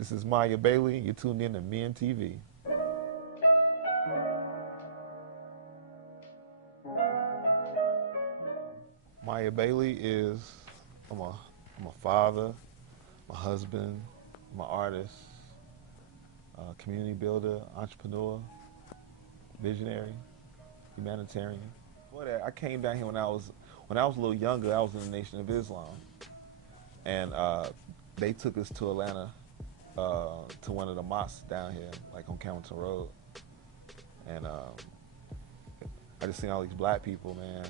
This is Miya Bailey. You're tuned in to MENtv. Miya Bailey is, I'm a father, I'm a husband, I'm an artist, community builder, entrepreneur, visionary, humanitarian. Before that, I came down here when I was a little younger. I was in the Nation of Islam, and they took us to Atlanta to one of the mosques down here, like on Camilton Road, and I just seen all these black people, man,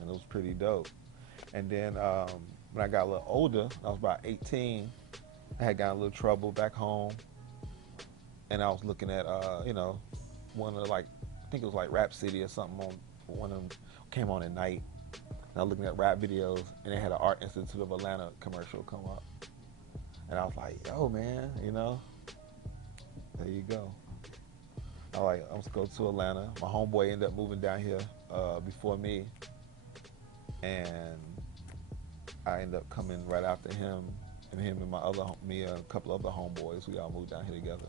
and it was pretty dope. And then when I got a little older, I was about 18, I had gotten a little trouble back home, and I was looking at, one of the, like, I think it was like Rap City or something, on one of them came on at night. And I was looking at rap videos, and they had an Art Institute of Atlanta commercial come up. And I was like, yo, man, there you go. I was like, I'm gonna go to Atlanta. My homeboy ended up moving down here before me, and I ended up coming right after him, and me and a couple other homeboys, we all moved down here together.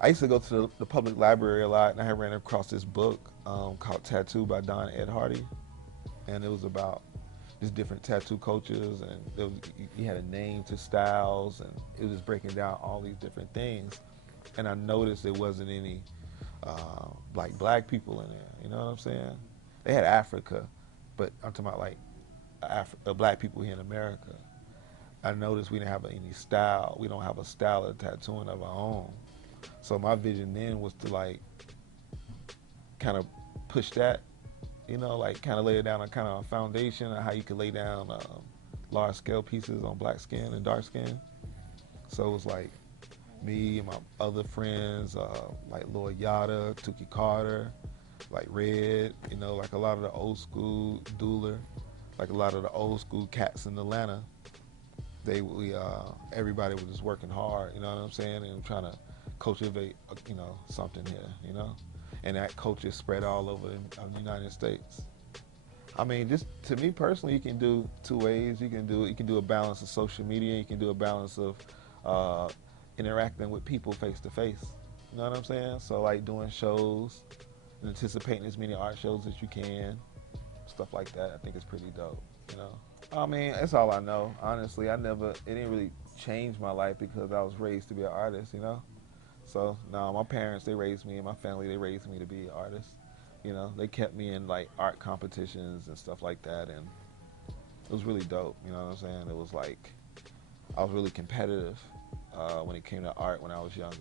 I used to go to the public library a lot, and I ran across this book called Tattoo by Don Ed Hardy, and it was about just different tattoo cultures, and you had a name to styles, and it was just breaking down all these different things. And I noticed there wasn't any like black people in there, you know what I'm saying? They had Africa, but I'm talking about like black people here in America. I noticed we didn't have any style. We don't have a style of tattooing of our own. So my vision then was to like kind of push that, like kind of lay it down a kind of a foundation of how you could lay down large scale pieces on black skin and dark skin. So it was like me and my other friends, like Lloyd Yada, Tookie Carter, like Red, like a lot of the old school Doolor, like a lot of the old school cats in Atlanta. Everybody was just working hard, you know what I'm saying, and trying to cultivate, something here, and that culture spread all over the United States. I mean, just to me personally, you can do two ways. You can do a balance of social media. You can do a balance of interacting with people face to face. You know what I'm saying? So like doing shows, and anticipating as many art shows as you can, stuff like that. I think it's pretty dope. I mean, that's all I know. Honestly, it didn't really change my life because I was raised to be an artist. So no, my parents, they raised me, and my family, they raised me to be an artist. They kept me in like art competitions and stuff like that, and it was really dope. You know what I'm saying? It was like I was really competitive when it came to art when I was younger.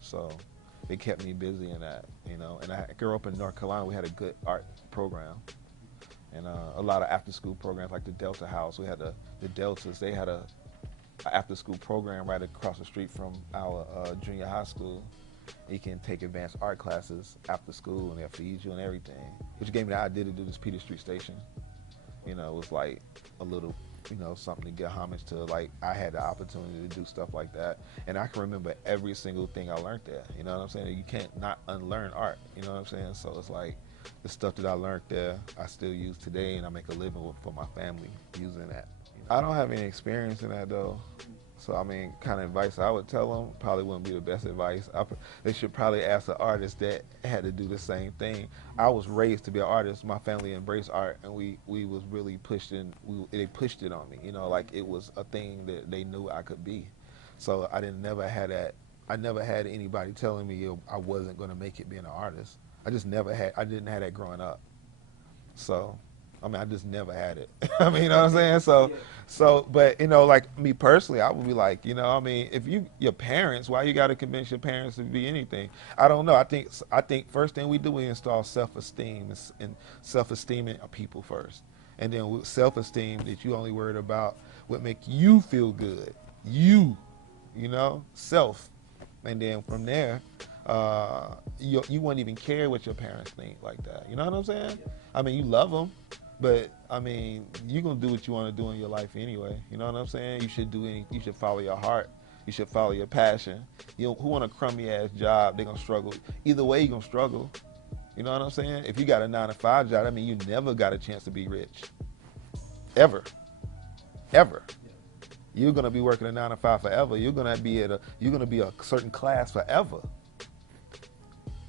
So they kept me busy in that. And I grew up in North Carolina. We had a good art program, and a lot of after-school programs like the Delta House. We had the Deltas. They had a after-school program right across the street from our junior high school. You can take advanced art classes after school, and they'll feed you and everything. Which gave me the idea to do this Peter Street Station. It was like a little, something to get homage to. Like I had the opportunity to do stuff like that, and I can remember every single thing I learned there. You know what I'm saying? You can't not unlearn art. You know what I'm saying? So it's like the stuff that I learned there, I still use today, and I make a living for my family using that. I don't have any experience in that though. So I mean, kind of advice I would tell them probably wouldn't be the best advice. They should probably ask an artist that had to do the same thing. I was raised to be an artist. My family embraced art, and we was really they pushed it on me. Like it was a thing that they knew I could be. So I never had that. I never had anybody telling me I wasn't going to make it being an artist. I didn't have that growing up. So I mean, I just never had it. I mean, you know what I'm saying? But like me personally, I would be like, I mean, if your parents, why you got to convince your parents to be anything? I don't know. I think first thing we do, we install self-esteem and self-esteem in people first, and then with self-esteem that you only worried about what make you feel good, self, and then from there, you wouldn't even care what your parents think like that. You know what I'm saying? I mean, you love them. But I mean, you're gonna do what you want to do in your life anyway. You know what I'm saying? You should follow your heart. You should follow your passion. Who want a crummy ass job? They're gonna struggle. Either way, you're gonna struggle. You know what I'm saying? If you got a 9-to-5 job, I mean, you never got a chance to be rich. Ever. You're gonna be working a 9 to 5 forever. You're gonna be a certain class forever.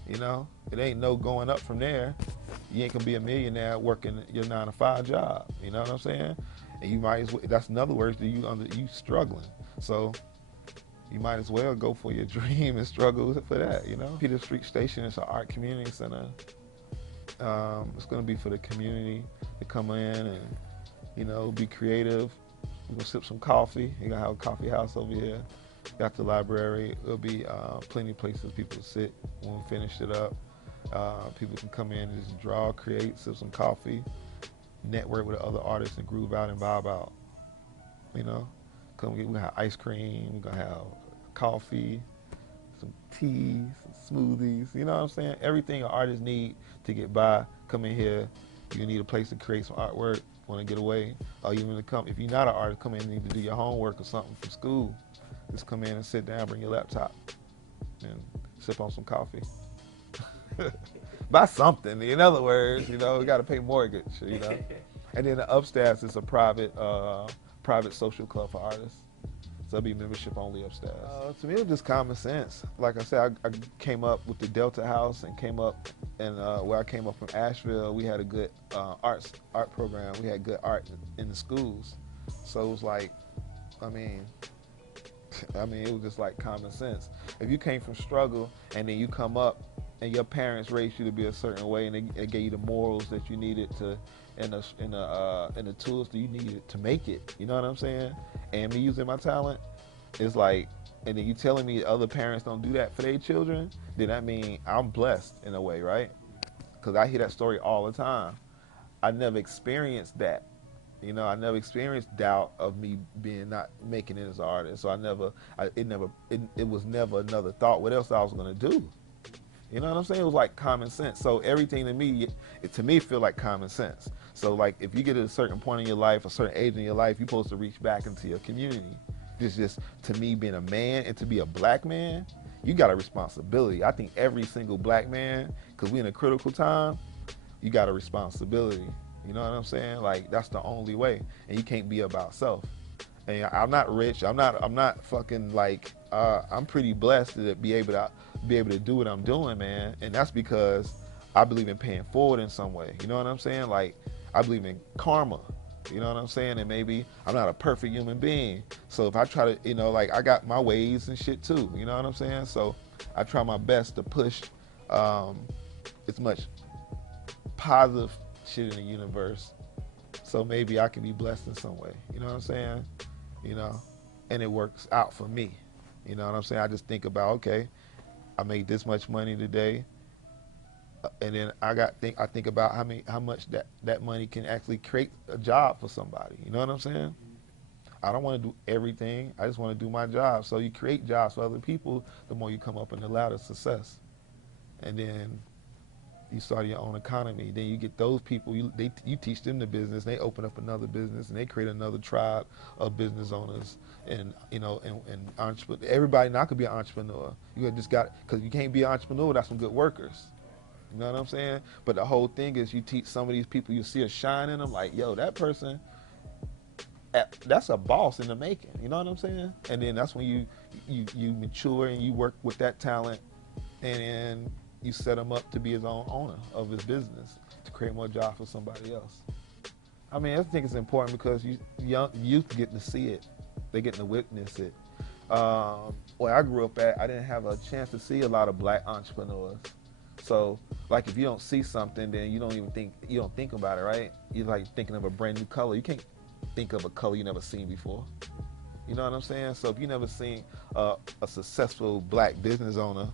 You know, it ain't no going up from there. You ain't gonna be a millionaire working your 9 to 5 job. You know what I'm saying? And you might as well. That's in other words that you struggling. So you might as well go for your dream and struggle for that. You know, Peter Street Station is an art community center. It's gonna be for the community to come in and, you know, be creative. We're gonna sip some coffee. You're gonna have a coffee house over here. Got the library. There'll be plenty of places people to sit when we finish it up. People can come in and just draw, create, sip some coffee, network with other artists and groove out and vibe out. You know, we're gonna have ice cream. We're gonna have coffee, some tea, some smoothies. You know what I'm saying? Everything an artist need to get by. Come in here. You need a place to create some artwork. Want to get away? Or you want to come? If you're not an artist, come in and need to do your homework or something from school. Just come in and sit down, bring your laptop, and sip on some coffee. Buy something. In other words, you know, we got to pay mortgage, you know. And then the upstairs is a private social club for artists. So it'll be membership only upstairs. To me, it was just common sense. Like I said, I came up with the Delta House and came up, and where I came up from Asheville, we had a good art program. We had good art in the schools. So it was like, I mean, it was just like common sense. If you came from struggle and then you come up and your parents raised you to be a certain way and they gave you the morals that you needed to, and the tools that you needed to make it, you know what I'm saying? And me using my talent, it's like, and then you telling me other parents don't do that for their children, then that means I'm blessed in a way, right? Because I hear that story all the time. I never experienced that. You know, I never experienced doubt of me not making it as an artist. So it was never another thought what else I was gonna do. You know what I'm saying? It was like common sense. So everything to me feel like common sense. So like if you get at a certain point in your life, a certain age in your life, you're supposed to reach back into your community. Just to me being a man and to be a black man, you got a responsibility. I think every single black man, because we're in a critical time, you got a responsibility. You know what I'm saying? Like that's the only way, and you can't be about self. And I'm not rich. I'm not fucking like. I'm pretty blessed to be able to do what I'm doing, man. And that's because I believe in paying forward in some way. You know what I'm saying? Like I believe in karma. You know what I'm saying? And maybe I'm not a perfect human being. So if I try to, you know, like I got my ways and shit too. You know what I'm saying? So I try my best to push as much positive shit in the universe, so maybe I can be blessed in some way. You know what I'm saying? You know, and it works out for me. You know what I'm saying? I just think about, okay, I made this much money today, and then I think about how much that money can actually create a job for somebody. You know what I'm saying? I don't want to do everything. I just want to do my job. So you create jobs for other people, the more you come up in the ladder of success, and then you start your own economy. Then you get those people, you teach them the business, they open up another business, and they create another tribe of business owners. And you know, and entrepreneur. Everybody not could be an entrepreneur. You just got, because you can't be an entrepreneur without some good workers. You know what I'm saying? But the whole thing is, you teach some of these people, you see a shine in them, like, yo, that person, that's a boss in the making. You know what I'm saying? And then that's when you mature and you work with that talent, and then you set him up to be his own owner of his business, to create more jobs for somebody else. I mean, I think it's important because young youth getting to see it. They getting to witness it. Where I grew up at, I didn't have a chance to see a lot of black entrepreneurs. So, like, if you don't see something, then you don't think about it, right? You're like thinking of a brand new color. You can't think of a color you never seen before. You know what I'm saying? So if you never seen a successful black business owner,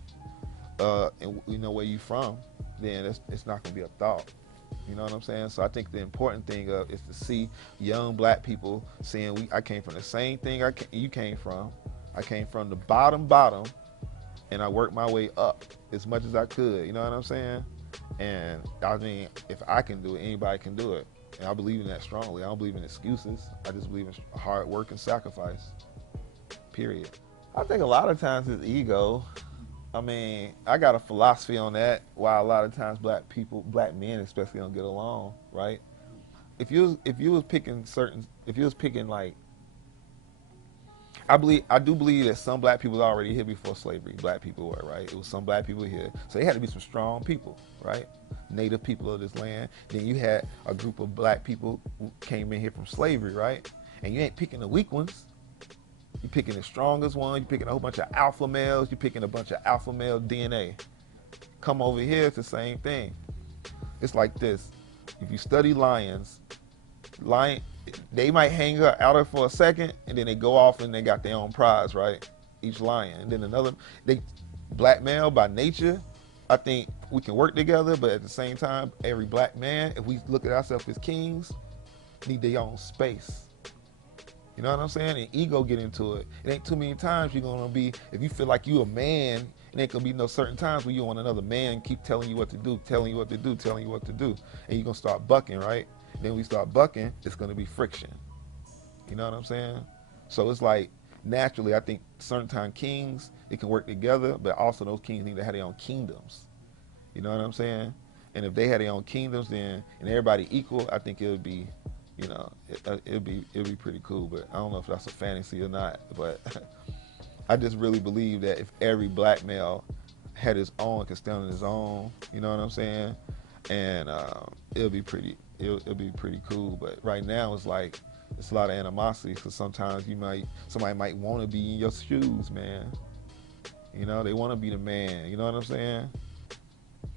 and you know where you from, then it's not gonna be a thought. You know what I'm saying? So I think the important thing is to see young black people saying, I came from the same thing you came from. I came from the bottom, and I worked my way up as much as I could. You know what I'm saying? And I mean, if I can do it, anybody can do it. And I believe in that strongly. I don't believe in excuses. I just believe in hard work and sacrifice. Period. I think a lot of times it's ego. I mean, I got a philosophy on that. Why a lot of times black men especially, don't get along, right? If you was picking like I do believe that some black people were already here before slavery. Black people were, right? It was some black people here. So they had to be some strong people, right? Native people of this land. Then you had a group of black people who came in here from slavery, right? And you ain't picking the weak ones. You're picking the strongest ones. You're picking a whole bunch of alpha males. You're picking a bunch of alpha male DNA. Come over here, it's the same thing. It's like this. If you study lions, they might hang out there for a second, and then they go off and they got their own prize, right? Each lion. And then another, black male by nature, I think we can work together, but at the same time, every black man, if we look at ourselves as kings, need their own space. You know what I'm saying? And ego get into it. It ain't too many times you're gonna be, if you feel like you a man, it ain't gonna be no certain times where you want another man keep telling you what to do, telling you what to do, telling you what to do. And you're gonna start bucking, right? Then we start bucking, it's gonna be friction. You know what I'm saying? So it's like, naturally, I think certain time kings, it can work together, but also those kings need to have their own kingdoms. You know what I'm saying? And if they had their own kingdoms, then, and everybody equal, I think it would be, you know, it'd be pretty cool. But I don't know if that's a fantasy or not. But I just really believe that if every black male had his own, could stand on his own, you know what I'm saying? And it'll be pretty cool. But right now it's like, it's a lot of animosity, because sometimes somebody might want to be in your shoes, man. You know, they want to be the man, you know what I'm saying?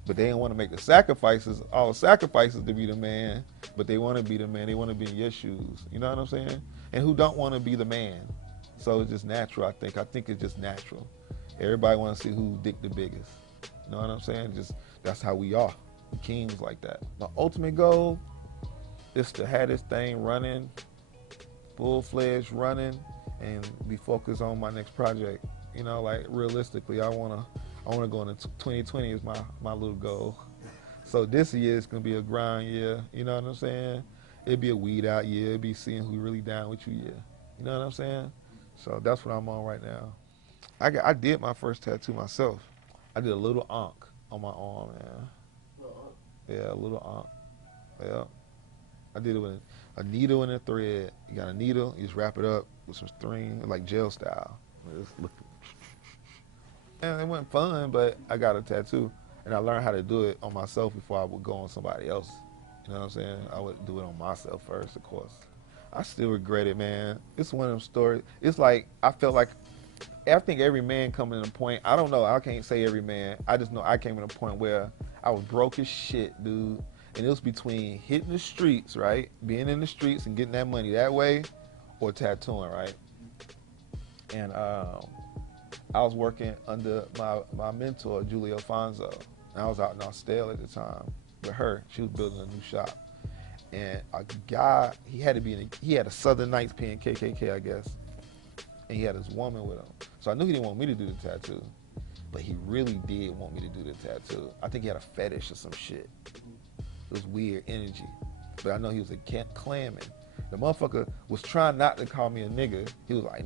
But they don't want to make the sacrifices, all the sacrifices to be the man, but they want to be the man, they want to be in your shoes, you know what I'm saying? And who don't want to be the man? So it's just natural, I think it's just natural. Everybody want to see who dick the biggest, you know what I'm saying? Just, that's how we are, kings like that. My ultimate goal is to have this thing running, full-fledged running, and be focused on my next project. You know, like realistically, I wanna go into 2020 is my little goal. So this year is gonna be a grind year. You know what I'm saying? It'd be a weed out year. It'd be seeing who really down with you year. You know what I'm saying? So that's what I'm on right now. I did my first tattoo myself. I did a little ankh on my arm, man. Yeah, a little ankh. Yeah. I did it with a needle and a thread. You got a needle, you just wrap it up with some string, like gel style. And it wasn't fun, but I got a tattoo, and I learned how to do it on myself before I would go on somebody else. You know what I'm saying? I would do it on myself first, of course. I still regret it, man. It's one of them stories. It's like, I felt like, I think every man coming to a point, I don't know, I can't say every man. I just know I came to a point where I was broke as shit, dude. And it was between hitting the streets, right? Being in the streets and getting that money that way, or tattooing, right? And I was working under my mentor, Julie Alfonso. And I was out in Austell at the time with her. She was building a new shop. And a guy, he had a Southern Knights pen, KKK, I guess. And he had his woman with him. So I knew he didn't want me to do the tattoo. But he really did want me to do the tattoo. I think he had a fetish or some shit. It was weird energy. But I know he was a clamming. The motherfucker was trying not to call me a nigga. He was like,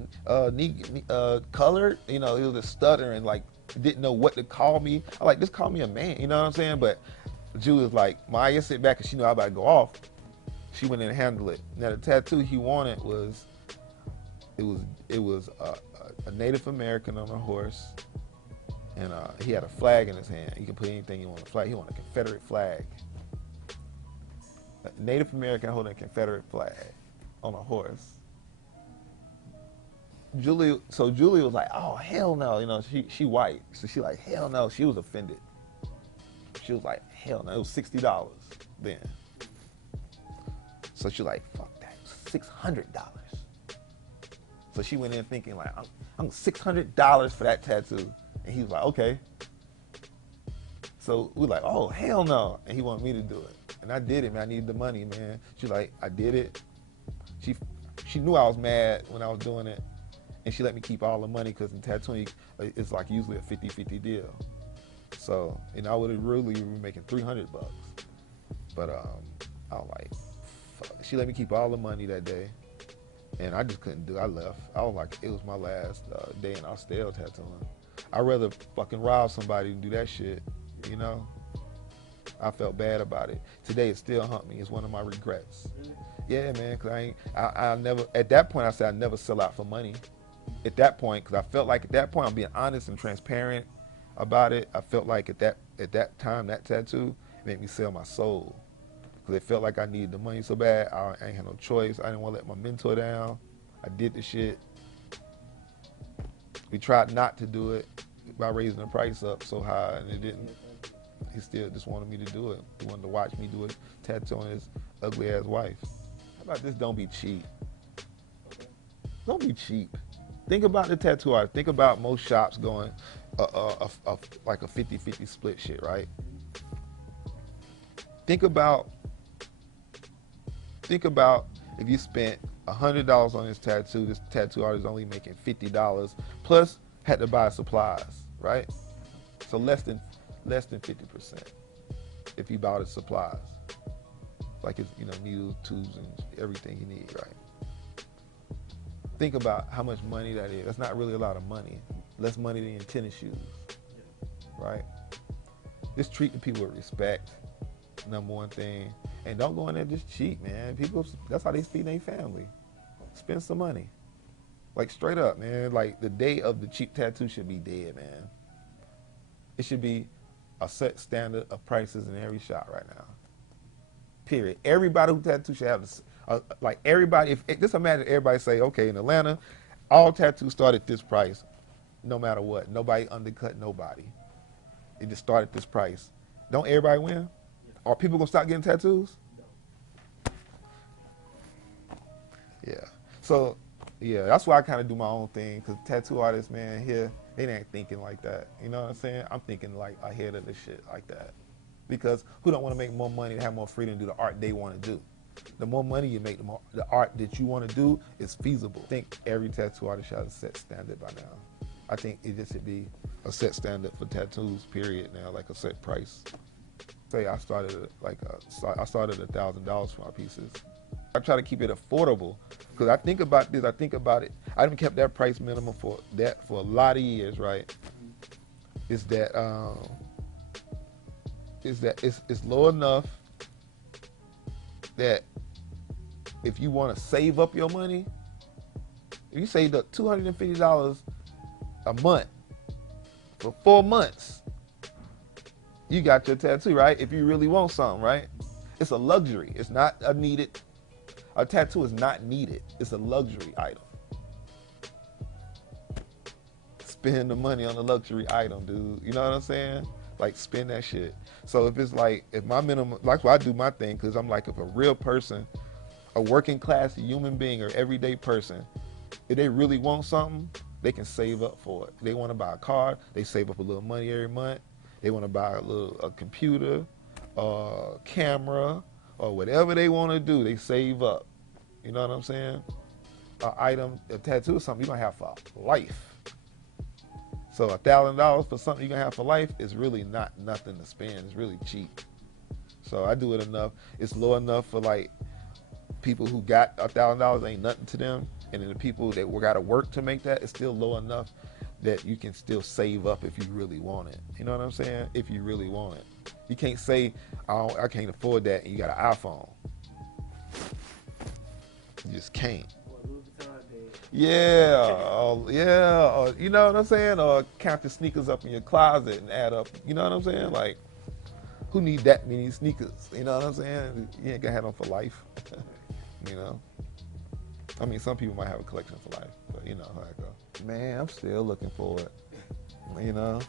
colored? You know, he was just stuttering, like, didn't know what to call me. I like, just call me a man, you know what I'm saying? But Julie was like, Maya, sit back, because she knew I was about to go off. She went in and handled it. Now, the tattoo he wanted was, it was a Native American on a horse, and he had a flag in his hand. You can put anything you want on the flag. He wanted a Confederate flag. A Native American holding a Confederate flag on a horse. Julie was like, oh, hell no. You know, she white. So she like, hell no. She was offended. She was like, hell no. It was $60 then. So she like, fuck that. $600. So she went in thinking like, I'm $600 for that tattoo. And he was like, okay. So we like, oh, hell no. And he wanted me to do it. And I did it, man. I needed the money, man. She like, I did it. She knew I was mad when I was doing it. And she let me keep all the money, because in tattooing, it's like usually a 50-50 deal. So, and I would have really been making $300. But I was like, fuck. She let me keep all the money that day. And I just couldn't do it. I left. I was like, it was my last day in Austell tattooing. I'd rather fucking rob somebody than do that shit, you know? I felt bad about it. Today it still haunt me. It's one of my regrets. Yeah, man, because I never, at that point I said I never sell out for money. at that point, because I felt like at that point, I'm being honest and transparent about it. I felt like at that time, that tattoo made me sell my soul. Because it felt like I needed the money so bad. I ain't had no choice. I didn't want to let my mentor down. I did the shit. We tried not to do it by raising the price up so high, and it didn't. He still just wanted me to do it. He wanted to watch me do a tattoo on his ugly ass wife. How about this? Don't be cheap. Don't be cheap. Think about the tattoo artist. Think about most shops going like a 50-50 split shit, right? Think about if you spent $100 on this tattoo artist is only making $50 plus had to buy supplies, right? So less than 50% if he bought his supplies, like his needles, tubes, and everything you need, right? Think about how much money that is. That's not really a lot of money. Less money than your tennis shoes, right? Just treat the people with respect, number one thing. And don't go in there just cheap, man. People, that's how they feed their family. Spend some money. Like straight up, man. Like the day of the cheap tattoo should be dead, man. It should be a set standard of prices in every shop right now. Period. Everybody who tattoo should have this. Like everybody, just imagine everybody say, okay, in Atlanta, all tattoos start at this price, no matter what. Nobody undercut nobody. It just started at this price. Don't everybody win? Are people gonna stop getting tattoos? Yeah. So, yeah, that's why I kind of do my own thing, because tattoo artists, man, here, they ain't thinking like that. You know what I'm saying? I'm thinking like ahead of the shit like that. Because who don't want to make more money and have more freedom to do the art they want to do? The more money you make, the more the art that you want to do is feasible. I think every tattoo artist should have a set standard by now. I think it just should be a set standard for tattoos, period, now, like a set price. Say I started $1,000 for my pieces. I try to keep it affordable because I think about this. I think about it. I haven't kept that price minimum for a lot of years, right? Is that it's low enough that if you want to save up your money, if you saved up $250 a month for 4 months, you got your tattoo, right? If you really want something, right? It's a luxury. It's not a needed. A tattoo is not needed. It's a luxury item. Spend the money on a luxury item, dude. You know what I'm saying? Like, spend that shit. So if it's like, if my minimum, like why I do my thing, because I'm like, if a real person, a working class human being or everyday person, if they really want something, they can save up for it. They want to buy a car, they save up a little money every month. They want to buy a computer, camera, or whatever they want to do, they save up. You know what I'm saying? A tattoo is something you're going to have for life. So $1,000 for something you're going to have for life is really not nothing to spend. It's really cheap. So I do it enough. It's low enough for like people who got $1,000 ain't nothing to them. And then the people that got to work to make that, it's still low enough that you can still save up if you really want it. You know what I'm saying? If you really want it. You can't say, I can't afford that, and you got an iPhone. You just can't. Yeah, yeah, you know what I'm saying? Or count the sneakers up in your closet and add up, you know what I'm saying? Like, who need that many sneakers? You know what I'm saying? You ain't gonna have them for life, you know? I mean, some people might have a collection for life, but you know how it goes. Man, I'm still looking for it, you know?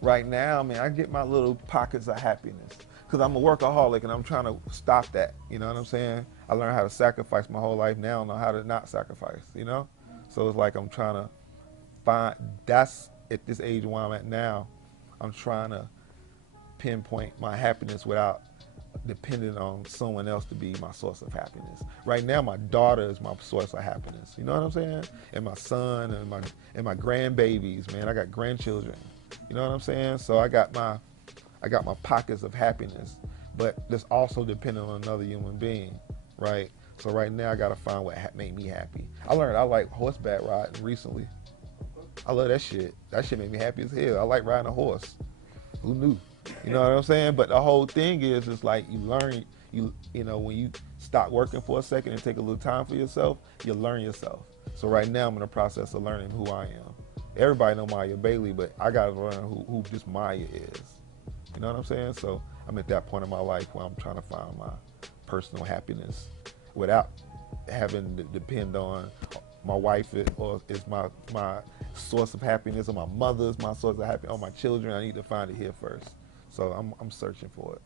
Right now, man, I get my little pockets of happiness because I'm a workaholic and I'm trying to stop that, you know what I'm saying? I learned how to sacrifice my whole life. Now I know how to not sacrifice, you know? So it's like I'm trying to find, that's at this age where I'm at now, I'm trying to pinpoint my happiness without depending on someone else to be my source of happiness. Right now, my daughter is my source of happiness. You know what I'm saying? And my son and my grandbabies, man. I got grandchildren. You know what I'm saying? So I got my pockets of happiness, but that's also dependent on another human being, right? So right now, I gotta find what made me happy. I learned I like horseback riding recently. I love that shit. That shit made me happy as hell. I like riding a horse. Who knew? You know what I'm saying? But the whole thing is, it's like you learn, you know, when you stop working for a second and take a little time for yourself, you learn yourself. So right now I'm in the process of learning who I am. Everybody know Miya Bailey, but I gotta learn who this Miya is. You know what I'm saying? So I'm at that point in my life where I'm trying to find my personal happiness without having to depend on my wife is my source of happiness, or my mother is my source of happiness, or my children. I need to find it here first. So I'm searching for it.